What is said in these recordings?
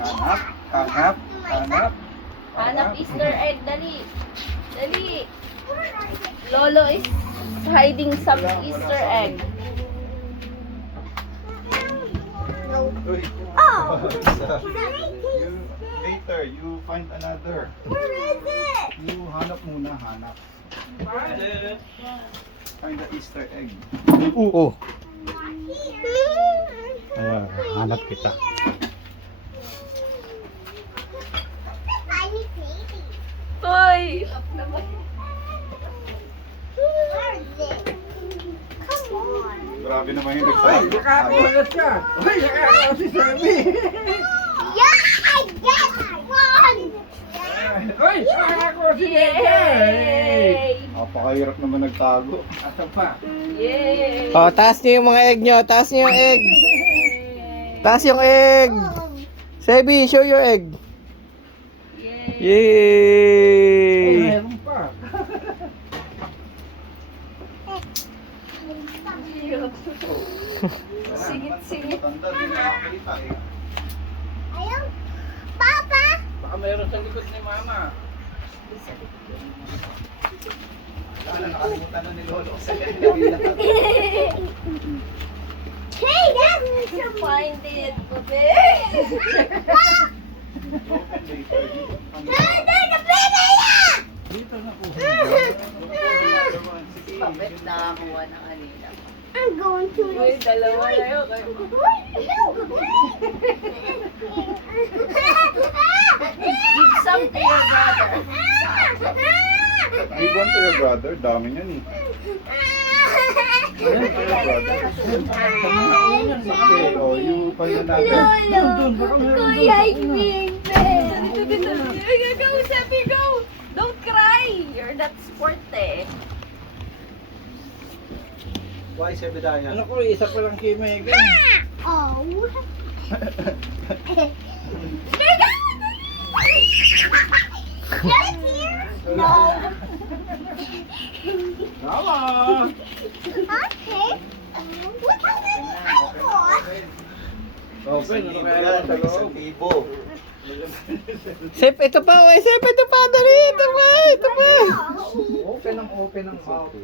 Hanap, hanap, hanap. Hanap Easter egg, dali. Dali. Lolo is hiding some Easter egg. Uy. Oh! You, later, you find another. Where is it? You hanap muna, hanap. Find the Easter egg. Oo. Here. Hanap kita. Tiny baby. Hoy! Where is it? Come on. Grabe naman yung nagsabi. Nakakalat ka! Ay, nakakalat si Sammy! Yeah, I get one. Ay, nakakalat si Sammy! Yay! Napakahirap naman nagtago. Asa pa? Yay! Oh, taas niyo yung mga egg nyo. Taas niyo yung egg. Taas yung egg. Sebi, show your egg. Yay! Yay! Mayroon pa. Singit-singit. Tanda, di nakakita eh. Ayaw. Papa. Baka mayroon sa likod ni Mama. Wala, nakalimutan na ni Lolo. Hey, Dad. Find it, babe. Open later. There's a banana. Dito na po. Papet na nakakuha ng kanina. I'm going to Uy, dalawa na yun. Give some to your brother. Give one to your brother. Dami niyan eh. Give one to your brother. Okay, oh, you find another. Doon, baka mayroon Kuya doon. Igming. Go, Seppi, go! Don't cry! You're that sport eh. Why, Sebedaya? Ano ko, isa pa lang kay Megan. Oh. Just here? No. Tama! Okay. What are they looking for? Open, ano kaya Yan, sa loob? libo. Sep, ito pa. Oy, Sep, ito pa. Dali, ito pa. Ito pa. Open ang mouth.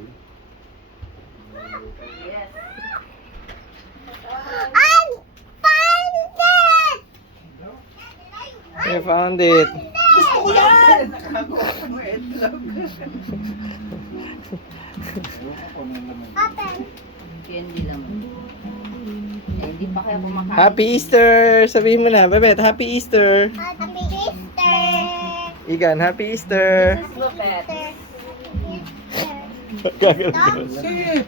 Yes. I found it! I found it. Gusto ko yan! Nakakuha mo itlog. Open. Candy naman. Eh, hindi pa kayo kumakain. Happy Easter. Sabihin mo na, Bebet. Happy Easter. Happy Easter! Igan, Happy Easter. This is Lopet. Easter. Gagalaw. Sige!